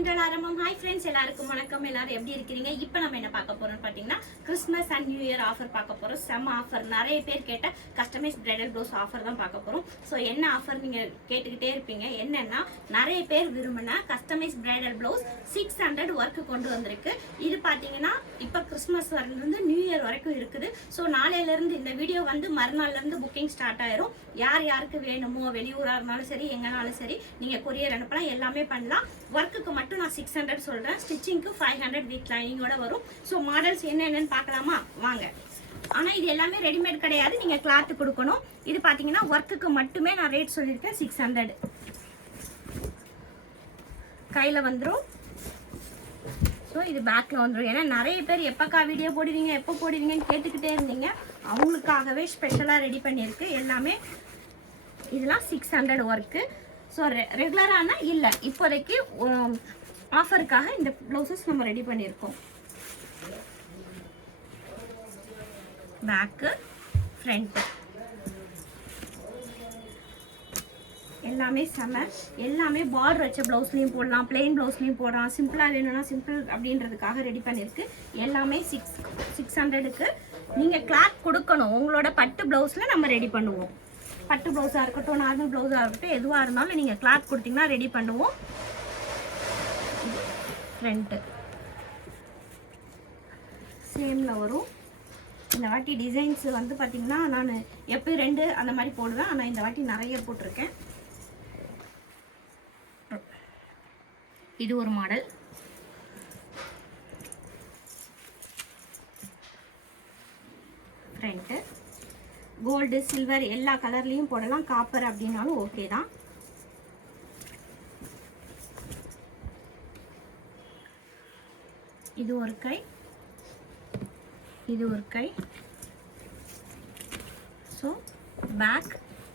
என்றால் ஆரம்பம். Hi friends, எல்லாருக்கும் வணக்கம். எல்லாரும் எப்படி இருக்கிறீங்க? இப்போ நம்ம என்ன பார்க்க போறோம்னு பார்த்தீங்கன்னா Christmas and new year offer பார்க்க போறோம். செம்ம ஆஃபர். நிறைய பேர் கேட்ட கஸ்டமைஸ் பிரைடல் ப்ளவுஸ் ஆஃபர் தான் பார்க்க போறோம். ஸோ என்ன ஆஃபர் நீங்க கேட்டுக்கிட்டே இருப்பீங்க. என்னன்னா நிறைய பேர் விரும்பின கஸ்டமைஸ் பிரைடல் ப்ளவுஸ் 600 ஒர்க்கு கொண்டு வந்திருக்கு. இது பார்த்தீங்கன்னா இப்போ கிறிஸ்மஸ் இருந்து நியூ இயர் வரைக்கும் இருக்குது. ஸோ நாளையில இருந்து இந்த வீடியோ வந்து மறுநாள்ல இருந்து புக்கிங் ஸ்டார்ட் ஆயிரும். யார் யாருக்கு வேணுமோ, வெளியூரா இருந்தாலும் சரி, எங்கனாலும் சரி, நீங்க கொரியர் அனுப்பலாம், எல்லாமே பண்ணலாம். ஒர்க்குக்கு மட்டும் நான் 600 சொல்றேன். ஸ்டிச்சிங்க்கு 500 வித் லைனிங்கோட வரும். ஸோ மாடல்ஸ் என்னென்னு பார்க்கலாமா? வாங்க. ஆனா இது எல்லாமே ரெடிமேட் கிடையாது, நீங்க கிளாத் கொடுக்கணும். இது பாத்தீங்கன்னா ஒர்க்குக்கு மட்டுமே நான் ரேட் சொல்லியிருக்கேன் 600. கையில வந்துடும். ஸோ இது பேக்கில் வந்துடும். ஏன்னா நிறைய பேர் எப்போக்கா வீடியோ போடுவீங்க, எப்போ போடுவீங்கன்னு கேட்டுக்கிட்டே இருந்தீங்க. அவங்களுக்காகவே ஸ்பெஷலாக ரெடி பண்ணியிருக்கு எல்லாமே. இதெல்லாம் 600 ஒர்க்கு. ஸோ ரெகுலரான இல்லை, இப்போதைக்கு ஆஃபருக்காக இந்த ப்ளவுசஸ் நம்ம ரெடி பண்ணியிருக்கோம். பேக்கு, ஃப்ரண்ட்டு எல்லாமே செம. எல்லாமே பார்டர் வச்ச ப்ளவுஸ்லையும் போடலாம், பிளெயின் ப்ளவுஸ்லையும் போடலாம். சிம்பிளாக வேணும்னா சிம்பிள் அப்படின்றதுக்காக ரெடி பண்ணியிருக்கு. எல்லாமே 600க்கு நீங்கள் கிளாத் கொடுக்கணும். உங்களோட பட்டு ப்ளவுஸில் நம்ம ரெடி பண்ணுவோம். பட்டு ப்ளவுஸாக இருக்கட்டும், நார்மல் ப்ளவுஸாக இருக்கட்டும், எதுவாக இருந்தாலும் நீங்கள் கிளாத் கொடுத்தீங்கன்னா ரெடி பண்ணுவோம். ஃப்ரண்ட்டு சேமில் வரும். இந்த வாட்டி டிசைன்ஸ் வந்து பார்த்தீங்கன்னா நான் எப்போ 2 அந்த மாதிரி போடுவேன். ஆனால் இந்த வாட்டி நிறைய போட்டிருக்கேன். இது ஒரு மாடல். ஃப்ரண்ட்டு கோல்டு, சில்வர் எல்லா கலர்லேயும் போடலாம். காப்பர் அப்படின்னாலும் ஓகே தான். இது ஒரு கை, இது ஒரு கை. ஸோ பேக்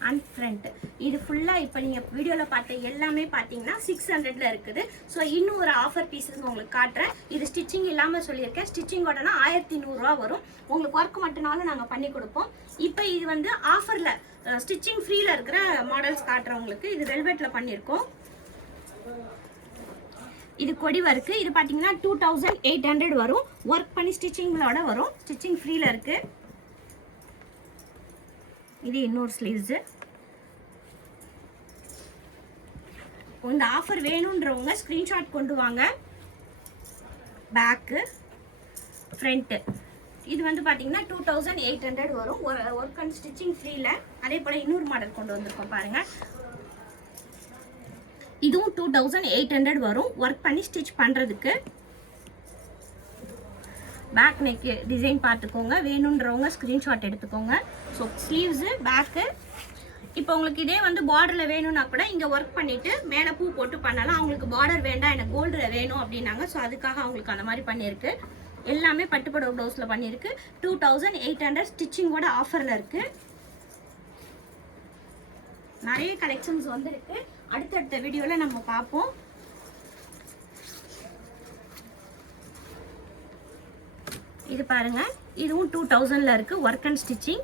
அண்ட் ஃப்ரண்ட் இது ஃபுல்லாக இப்போ நீங்கள் வீடியோவில் பார்த்த எல்லாமே பார்த்தீங்கன்னா 600ல் இருக்குது. ஸோ இன்னும் ஒரு ஆஃபர் பீசஸ் உங்களுக்கு காட்டுறேன். இது ஸ்டிச்சிங் இல்லாமல் சொல்லியிருக்கேன். ஸ்டிச்சிங்கோடனா 1100 ரூபா வரும். உங்களுக்கு ஒர்க் மட்டும்னாலும் நாங்கள் பண்ணி கொடுப்போம். இப்போ இது வந்து ஆஃபரில் ஸ்டிச்சிங் ஃப்ரீயில் இருக்கிற மாடல்ஸ் காட்டுறவங்களுக்கு. இது வெல்வெட்டில் பண்ணியிருக்கோம். இது கொடி ஒர்க்கு. இது பார்த்தீங்கன்னா 2800 வரும். ஒர்க் பண்ணி ஸ்டிச்சிங்களோட வரும். ஸ்டிச்சிங் ஃப்ரீயில் இருக்குது. இது இன்னொரு ஸ்லீவ்ஸு. இந்த ஆஃபர் வேணுன்றவங்க ஸ்க்ரீன்ஷாட் கொண்டு வாங்க. பேக்கு, ஃப்ரண்ட்டு இது வந்து பார்த்தீங்கன்னா 2800 வரும். ஒர்க் அண்ட் ஸ்டிச்சிங் ஃப்ரீயில். அதே போல் இன்னொரு மாடல் கொண்டு வந்திருக்கோம் பாருங்கள். இதுவும் 2800 வரும். ஒர்க் பண்ணி ஸ்டிச் பண்ணுறதுக்கு. பேக் நெக்கு டிசைன் பார்த்துக்கோங்க. வேணுன்றவங்க ஸ்க்ரீன்ஷாட் எடுத்துக்கோங்க. So sleeves, back. இப்போ உங்களுக்கு இதே வந்து பார்டரில் வேணும்னா கூட இங்கே ஒர்க் பண்ணிவிட்டு மேலே பூ போட்டு பண்ணலாம். அவங்களுக்கு பார்டர் வேண்டாம், எனக்கு கோல்டில் வேணும் அப்படின்னாங்க. ஸோ அதுக்காக அவங்களுக்கு அந்த மாதிரி பண்ணியிருக்கு. எல்லாமே பட்டுப்படவை ப்ளவுஸில் பண்ணியிருக்கு. 2800 ஸ்டிச்சிங்கோட ஆஃபரில் இருக்குது. நிறைய கலெக்ஷன்ஸ் வந்துருக்கு. அடுத்தடுத்த வீடியோவில் நம்ம பார்ப்போம். இது பாருங்க, இதுவும் 2000ல் இருக்குது. Work and stitching.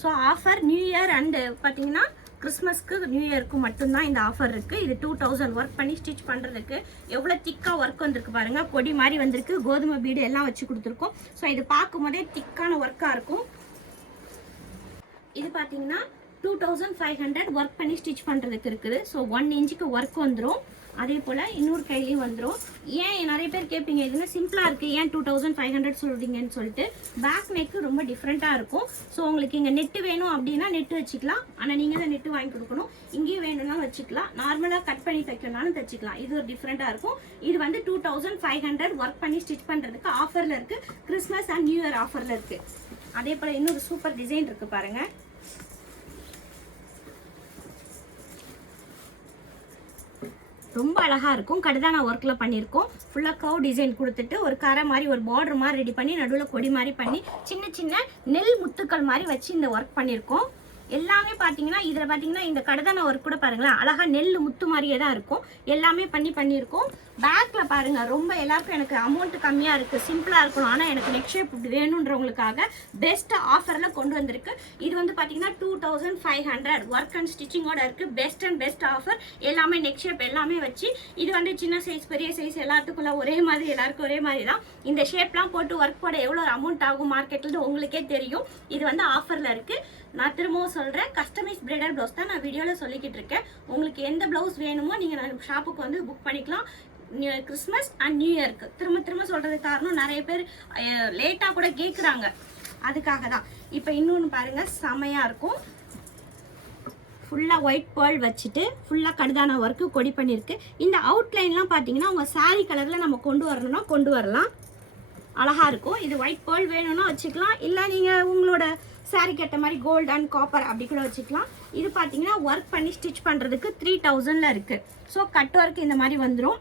So offer new year and பார்த்தீங்கன்னா கிறிஸ்மஸ்க்கு நியூ இயருக்கு மட்டும்தான் இந்த ஆஃபர் இருக்குது. இது 2000 ஒர்க் பண்ணி ஸ்டிச் பண்ணுறதுக்கு. எவ்வளோ திக்காக ஒர்க் வந்திருக்கு பாருங்கள். கொடி மாதிரி வந்திருக்கு. கோதுமை பீடு எல்லாம் வச்சு கொடுத்துருக்கோம். ஸோ இது பார்க்கும் போதே திக்கான ஒர்க்காக இருக்கும். இது பார்த்தீங்கன்னா 2500 ஒர்க் பண்ணி ஸ்டிச் பண்ணுறதுக்கு இருக்குது. ஸோ 1 இன்ச்சுக்கு ஒர்க் வந்துடும். அதே போல் இன்னொரு கையிலையும் வந்துடும். ஏன் நிறைய பேர் கேட்பீங்க, இதுனா சிம்பிளாக இருக்குது, ஏன் 2500 சொல்கிறீங்கன்னு சொல்லிட்டு. பேக் நெக்கு ரொம்ப டிஃப்ரெண்ட்டாக இருக்கும். ஸோ உங்களுக்கு இங்கே நெட்டு வேணும் அப்படின்னா நெட்டு வச்சுக்கலாம். ஆனால் நீங்கள் தான் நெட்டு வாங்கி கொடுக்கணும். இங்கேயும் வேணும்னா வச்சுக்கலாம். நார்மலாக கட் பண்ணி தைக்கணும்னாலும் தைச்சிக்கலாம். இது ஒரு டிஃப்ரெண்ட்டாக இருக்கும். இது வந்து 2500 ஒர்க் பண்ணி ஸ்டிச் பண்ணுறதுக்கு ஆஃபரில் இருக்குது. கிறிஸ்மஸ் அண்ட் நியூ இயர் ஆஃபரில் இருக்குது. அதே போல் இன்னொரு சூப்பர் டிசைன் இருக்குது பாருங்கள். ரொம்ப அழகாக இருக்கும். கடுதான ஒர்க்கில் பண்ணியிருக்கோம். ஃபுல்லாக கவ் டிசைன் கொடுத்துட்டு ஒரு கரை மாதிரி ஒரு பார்டர் மாதிரி ரெடி பண்ணி நடுவில் கொடி மாதிரி பண்ணி சின்ன சின்ன நெல் முத்துக்கள் மாதிரி வச்சு இந்த ஒர்க் பண்ணியிருக்கோம். எல்லாமே பார்த்தீங்கன்னா இதில் பார்த்தீங்கன்னா இந்த கடுதான ஒர்க் கூட பாருங்களேன், அழகாக நெல் முத்து மாதிரியே தான் இருக்கும். எல்லாமே பண்ணியிருக்கோம். பேக்ல பாருங்க ரொம்ப எல்லாருக்கும் எனக்கு அமௌண்ட் கம்மியா இருக்கு, சிம்பிளா இருக்கணும், ஆனா எனக்கு நெக் ஷேப் வேணும்ன்றவங்களுக்காக பெஸ்ட் ஆஃபர்ல கொண்டு வந்திருக்கு. இது வந்து பாத்தீங்கன்னா 2500 ஒர்க் அண்ட் ஸ்டிச்சிங்கோட இருக்கு. Best and best offer. எல்லாமே நெக் ஷேப் எல்லாமே வச்சு, இது வந்து சின்ன சைஸ் பெரிய சைஸ் எல்லாத்துக்குள்ள ஒரே மாதிரி, எல்லாருக்கும் ஒரே மாதிரி தான். இந்த ஷேப்லாம் போட்டு ஒர்க் போட எவ்வளோ அமௌண்ட் ஆகும் மார்க்கெட்ல உங்களுக்கே தெரியும். இது வந்து ஆஃபர்ல இருக்கு. நான் திரும்பவும் சொல்றேன், கஸ்டமைஸ் பிரைடல் ப்ளவுஸ் தான் நான் வீடியோல சொல்லிக்கிட்டு இருக்கேன். உங்களுக்கு எந்த ப்ளவுஸ் வேணுமோ நீங்க ஷாப்புக்கு வந்து புக் பண்ணிக்கலாம். கிறிஸ்மஸ் அண்ட் நியூ இயர்க்கு திரும்ப சொல்றதுக்கு காரணம் நிறைய பேர் லேட்டா கூட கேட்குறாங்க, அதுக்காக தான். இப்போ இன்னொன்று பாருங்க, செமையா இருக்கும். ஃபுல்லாக ஒயிட் பேர்ல் வச்சுட்டு ஃபுல்லாக கடுதான ஒர்க்கு கொடி பண்ணியிருக்கு. இந்த அவுட்லைன்லாம் பார்த்தீங்கன்னா உங்கள் சாரீ கலரில் நம்ம கொண்டு வரணும்னா கொண்டு வரலாம், அழகாக இருக்கும். இது ஒயிட் பேர்ல் வேணும்னா வச்சுக்கலாம், இல்லை நீங்கள் உங்களோட சாரீ கட்ட மாதிரி கோல்டு அண்ட் காப்பர் அப்படி கூட வச்சுக்கலாம். இது பார்த்தீங்கன்னா ஒர்க் பண்ணி ஸ்டிச் பண்ணுறதுக்கு 3000ல் இருக்குது. ஸோ கட் ஒர்க் இந்த மாதிரி வந்துடும்.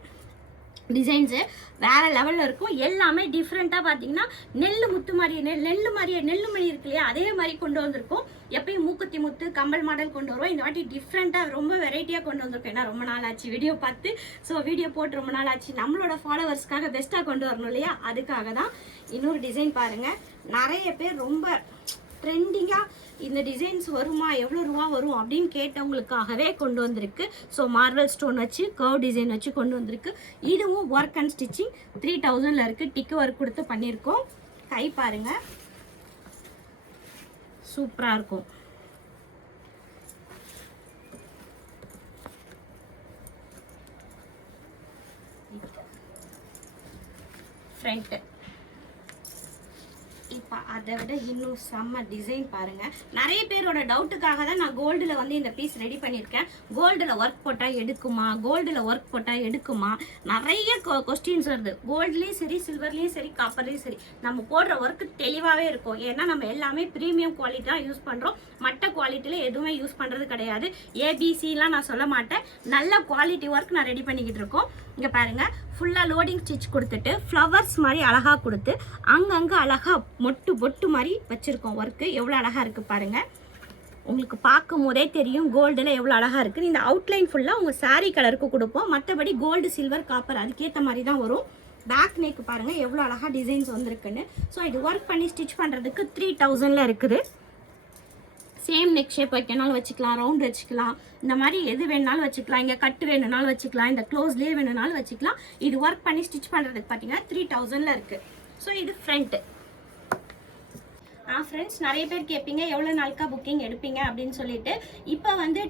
டிசைன்ஸு வேறு லெவலில் இருக்கும். எல்லாமே டிஃப்ரெண்ட்டாக பார்த்தீங்கன்னா நெல் முத்து மாதிரி நெல் மணி இருக்கு இல்லையா, அதே மாதிரி கொண்டு வந்திருக்கும். எப்பயும் மூக்குத்தி முத்து கம்பல் மாடல் கொண்டு வருவோம். இந்த வாட்டி டிஃப்ரெண்ட்டாக ரொம்ப வெரைட்டியாக கொண்டு வந்திருக்கோம். ஏன்னா ரொம்ப நாள் ஆச்சு வீடியோ பார்த்து, ஸோ வீடியோ போட்டு ரொம்ப நாள் ஆச்சு. நம்மளோட ஃபாலோவர்ஸ்க்காக பெஸ்ட்டாக கொண்டு வரணும் இல்லையா, அதுக்காக தான். இன்னொரு டிசைன் பாருங்கள், நிறைய பேர் ரொம்ப ட்ரெண்டிங்காக இந்த டிசைன்ஸ் வருமா, எவ்வளோ ரூபா வரும் அப்படின்னு கேட்டவங்களுக்காகவே கொண்டு வந்திருக்கு. ஸோ மார்வல் ஸ்டோன் வச்சு கர்வ் டிசைன் வச்சு கொண்டு வந்திருக்கு. இதுவும் ஒர்க் அண்ட் ஸ்டிச்சிங் 3000ல் இருக்குது. டிக்கு ஒர்க் கொடுத்து பண்ணியிருக்கோம். கை பாருங்கள், சூப்பராக இருக்கும். ஃப்ரண்ட்டு இப்போ அதை விட இன்னும் செம்ம டிசைன் பாருங்க. நிறைய பேரோட டவுட்டுக்காக தான் நான் கோல்டில் வந்து இந்த பீஸ் ரெடி பண்ணியிருக்கேன். கோல்டில் ஒர்க் போட்டால் எடுக்குமா, கோல்டில் ஒர்க் போட்டால் எடுக்குமா, நிறைய கொஸ்டின்ஸ் வருது. கோல்ட்லேயும் சரி, சில்வர்லேயும் சரி, காப்பர்லேயும் சரி, நம்ம போடுற ஒர்க்கு தெளிவாகவே இருக்கும். ஏன்னா நம்ம எல்லாமே ப்ரீமியம் குவாலிட்டி தான் யூஸ் பண்ணுறோம். மற்ற குவாலிட்டியில் எதுவுமே யூஸ் பண்ணுறது கிடையாது. ஏபிசிலாம் நான் சொல்ல மாட்டேன், நல்ல குவாலிட்டி ஒர்க் நான் ரெடி பண்ணிக்கிட்டு இருக்கோம். இங்கே பாருங்கள், ஃபுல்லாக லோடிங் ஸ்டிச் கொடுத்துட்டு ஃப்ளவர்ஸ் மாதிரி அழகாக கொடுத்து அங்கங்கே அழகாக மொட்டு பொட்டு மாதிரி வச்சுருக்கோம். ஒர்க்கு எவ்வளோ அழகாக இருக்குது பாருங்கள். உங்களுக்கு பார்க்கும் போதே தெரியும் கோல்டில் எவ்வளோ அழகாக இருக்குது. இந்த அவுட்லைன் ஃபுல்லாக உங்கள் சாரீ கலருக்கு கொடுப்போம். மற்றபடி கோல்டு, சில்வர், காப்பர் அதுக்கேற்ற மாதிரி தான் வரும். பேக் நெக் பாருங்கள் எவ்வளோ அழகாக டிசைன்ஸ் வந்திருக்குன்னு. ஸோ இது ஒர்க் பண்ணி ஸ்டிச் பண்ணுறதுக்கு 3000ல் இருக்குது. சேம் நெக் ஷேப் வைக்கனாலும் வச்சுக்கலாம், ரவுண்ட் வச்சுக்கலாம், இந்த மாதிரி எது வேணுனாலும் வச்சுக்கலாம். இங்கே கட்டு வேணுனாலும் வச்சுக்கலாம், இந்த க்ளோஸ்லேயே வேணுனாலும் வச்சுக்கலாம். இது ஒர்க் பண்ணி ஸ்டிச் பண்ணுறதுக்கு பார்த்தீங்கன்னா 3000ல் இருக்குது. ஸோ இது ஃப்ரண்ட்டு. ஃப்ரெண்ட்ஸ், நிறைய பேர் கேட்பீங்க எவ்வளோ நாளுக்கா புக்கிங் எடுப்பீங்க அப்படின்னு சொல்லிட்டு. இப்போ வந்து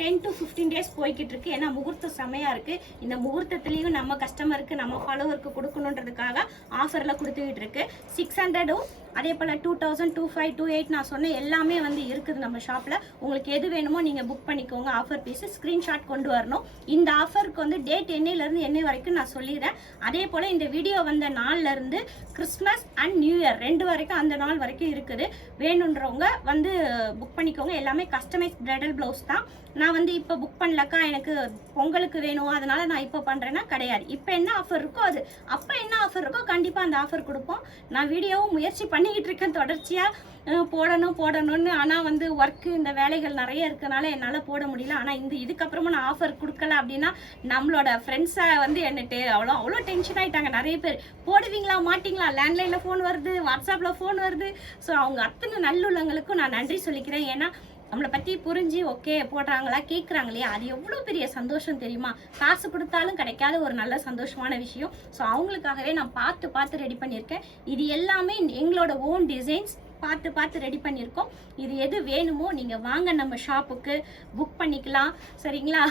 10 to 15 days போய்கிட்டு இருக்கு. ஏன்னா முகூர்த்தம் செம்மையாக இருக்குது. இந்த முகூர்த்தத்துலேயும் நம்ம கஸ்டமருக்கு, நம்ம ஃபாலோவருக்கு கொடுக்கணுன்றதுக்காக ஆஃபரில் கொடுத்துக்கிட்டு இருக்கு. 600ம் அதே போல் 2000, 2500, 28 நான் சொன்னேன் எல்லாமே வந்து இருக்குது நம்ம ஷாப்பில். உங்களுக்கு எது வேணுமோ நீங்கள் புக் பண்ணிக்கோங்க. ஆஃபர் பீஸு ஸ்க்ரீன்ஷாட் கொண்டு வரணும். இந்த ஆஃபருக்கு வந்து டேட் என்னையிலேருந்து என்ன வரைக்கும் நான் சொல்லிடுறேன். அதே போல் இந்த வீடியோ வந்த நாள்லேருந்து கிறிஸ்மஸ் அண்ட் நியூ இயர் 2 வரைக்கும், அந்த நாள் வரைக்கும் இருக்குது. வேணுன்றவங்க வந்து புக் பண்ணிக்கோங்க. எல்லாமே கஸ்டமைஸ் பிரைடல் ப்ளவுஸ் தான். நான் வந்து இப்போ புக் பண்ணலக்கா, எனக்கு பொங்கலுக்கு வேணும் அதனால நான் இப்போ பண்ணுறேன்னா கிடையாது. இப்போ என்ன ஆஃபர் இருக்கோ அது, அப்போ என்ன ஆஃபர் இருக்கோ கண்டிப்பாக அந்த ஆஃபர் கொடுப்போம். நான் வீடியோவும் முயற்சி பண்ணிக்கிட்டு இருக்கேன் தொடர்ச்சியாக போடணும்னு. ஆனால் வந்து ஒர்க்கு இந்த வேலைகள் நிறைய இருக்கனால என்னால் போட முடியல. ஆனால் இதுக்கப்புறமா நான் ஆஃபர் கொடுக்கல அப்படின்னா நம்மளோட ஃப்ரெண்ட்ஸை வந்து என்னட்டு அவ்வளோ டென்ஷன் ஆகிட்டாங்க. நிறைய பேர் போடுவீங்களா மாட்டிங்களா, லேண்ட்லைனில் ஃபோன் வருது, வாட்ஸ்அப்பில் ஃபோன் வருது. ஸோ அவங்க அத்தனை நல்லுள்ளவங்களுக்கும் நான் நன்றி சொல்லிக்கிறேன். ஏன்னா நம்மளை பற்றி புரிஞ்சு ஓகே போடுறாங்களா, கேட்குறாங்க இல்லையா, அது எவ்வளோ பெரிய சந்தோஷம் தெரியுமா. காசு கொடுத்தாலும் கிடைக்காத ஒரு நல்ல சந்தோஷமான விஷயம். ஸோ அவங்களுக்காகவே நான் பார்த்து ரெடி பண்ணியிருக்கேன். இது எல்லாமே எங்களோட ஓன் டிசைன்ஸ் பார்த்து ரெடி பண்ணியிருக்கோம். இது எது வேணுமோ நீங்கள் வாங்க, நம்ம ஷாப்புக்கு புக் பண்ணிக்கலாம். சரிங்களா?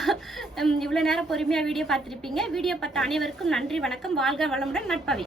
இவ்வளோ நேரம் பொறுமையாக வீடியோ பார்த்துருப்பீங்க. வீடியோ பார்த்த அனைவருக்கும் நன்றி, வணக்கம். வாழ்க வளமுடன், நட்பவி.